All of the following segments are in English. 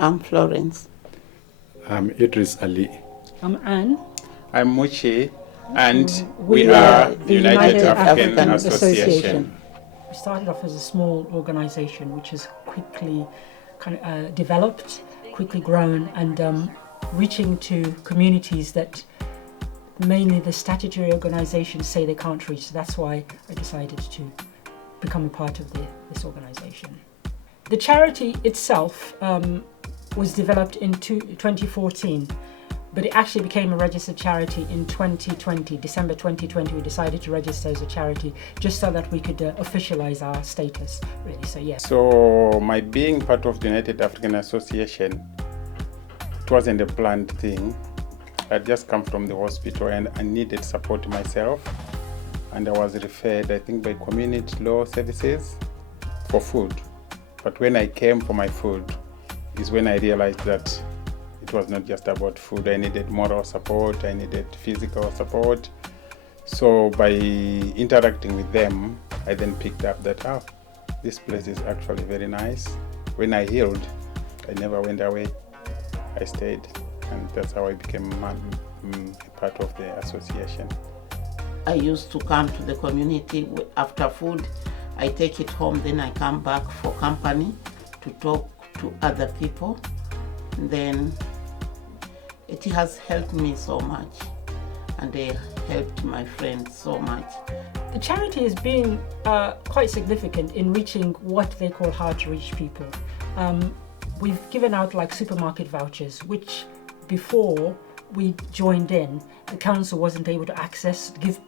I'm Florence. I'm Idris Ali. I'm Anne. I'm Muchi, and We we are are the United African Association. We started off as a small organisation which has quickly developed, quickly grown, and reaching to communities that mainly the statutory organisations say they can't reach. So that's why I decided to become a part of this organisation. The charity itself was developed in 2014, but it actually became a registered charity in 2020. December 2020, we decided to register as a charity just so that we could officialise our status, really. So, yes. So, my being part of the United African Association, it wasn't a planned thing. I'd just come from the hospital and I needed support myself. And I was referred, I think, by community law services for food. But when I came for my food, is when I realized that it was not just about food. I needed moral support, I needed physical support. So by interacting with them, I then picked up that, this place is actually very nice. When I healed, I never went away. I stayed, and that's how I became a part of the association. I used to come to the community after food. I take it home, then I come back for company to talk to other people. And then it has helped me so much, and they helped my friends so much. The charity has been quite significant in reaching what they call hard-to-reach people. We've given out like supermarket vouchers, which before we joined in, the council wasn't able to give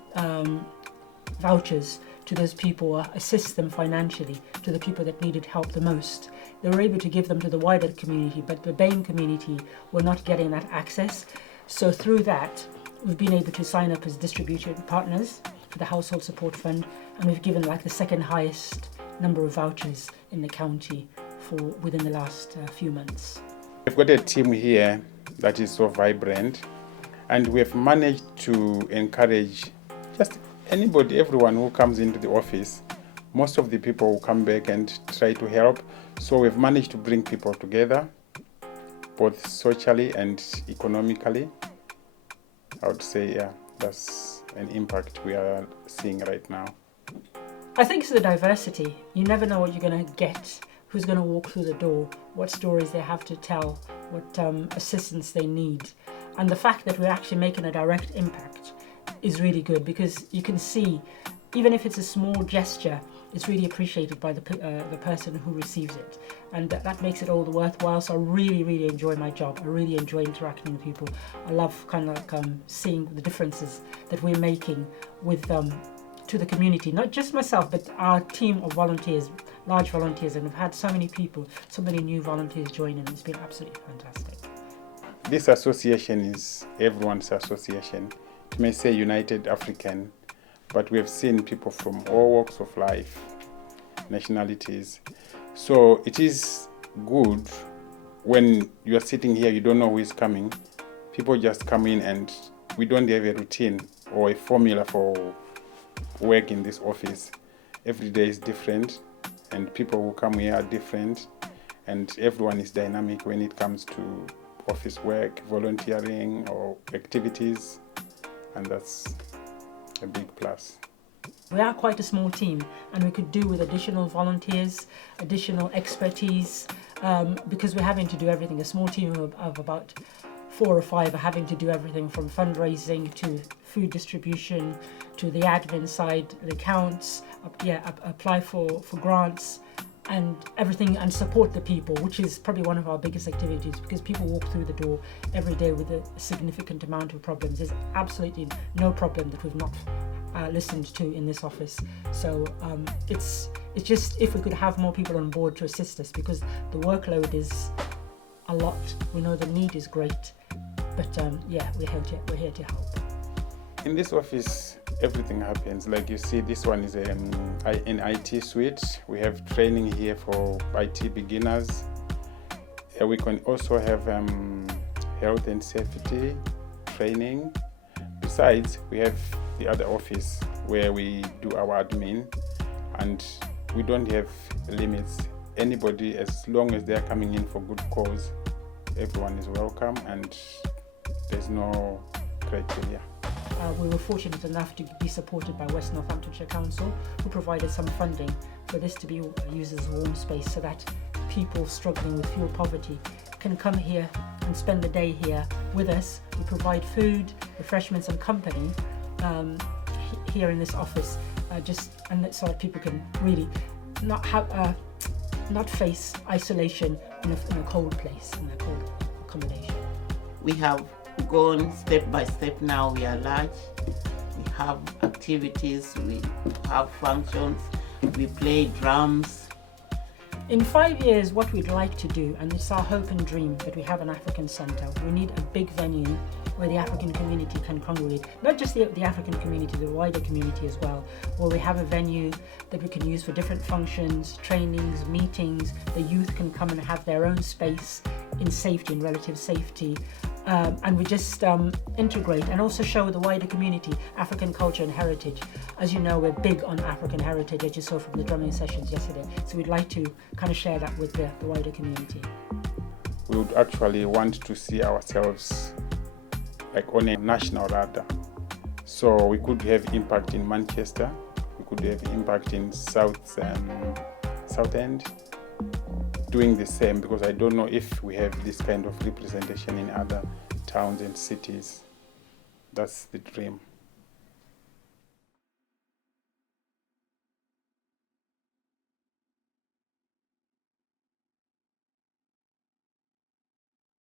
vouchers to those people, assist them financially, to the people that needed help the most. They were able to give them to the wider community, but the BAME community were not getting that access. So through that, we've been able to sign up as distribution partners for the Household Support Fund, and we've given like the second highest number of vouchers in the county within the last few months. We've got a team here that is so vibrant, and we've managed to encourage just everyone who comes into the office. Most of the people will come back and try to help. So we've managed to bring people together, both socially and economically. I would say, that's an impact we are seeing right now. I think it's the diversity. You never know what you're going to get, who's going to walk through the door, what stories they have to tell, what assistance they need. And the fact that we're actually making a direct impact is really good, because you can see, even if it's a small gesture, it's really appreciated by the person who receives it, and that makes it all the worthwhile. So I really, really enjoy my job. I really enjoy interacting with people. I love seeing the differences that we're making with to the community. Not just myself, but our team of volunteers, large volunteers, and we've had so many people, so many new volunteers join in. It's been absolutely fantastic. This association is everyone's association. You may say United African, but we have seen people from all walks of life, nationalities. So it is good when you are sitting here, you don't know who is coming. People just come in, and we don't have a routine or a formula for work in this office. Every day is different, and people who come here are different, and everyone is dynamic when it comes to office work, volunteering, or activities, and that's a big plus. We are quite a small team, and we could do with additional volunteers, additional expertise, because we're having to do everything. A small team of about 4 or 5 are having to do everything from fundraising to food distribution to the admin side, the accounts, apply for grants and everything, and support the people, which is probably one of our biggest activities, because people walk through the door every day with a significant amount of problems. There's absolutely no problem that we've not listened to in this office. So it's just, if we could have more people on board to assist us, because the workload is a lot. We know the need is great, but we're here to help. In this office, everything happens. Like you see, this one is an IT suite. We have training here for IT beginners. We can also have health and safety training. Besides, we have the other office where we do our admin, and we don't have limits. Anybody, as long as they are coming in for good cause, everyone is welcome and there's no criteria. We were fortunate enough to be supported by West Northamptonshire Council, who provided some funding for this to be used as a warm space so that people struggling with fuel poverty can come here and spend the day here with us. We provide food, refreshments and company here in this office, and so that people can really not face isolation in a cold place, in a cold accommodation. We have gone step by step now. We are large. We have activities, we have functions, we play drums. In 5 years, what we'd like to do, and it's our hope and dream that we have an African centre, we need a big venue where the African community can congregate, not just the African community, the wider community as well, where we have a venue that we can use for different functions, trainings, meetings. The youth can come and have their own space in safety, in relative safety, and we just integrate and also show the wider community African culture and heritage. As you know, we're big on African heritage, as you saw from the drumming sessions yesterday, so we'd like to kind of share that with the wider community. We would actually want to see ourselves like on a national radar. So we could have impact in Manchester, we could have impact in South End, doing the same, because I don't know if we have this kind of representation in other towns and cities. That's the dream.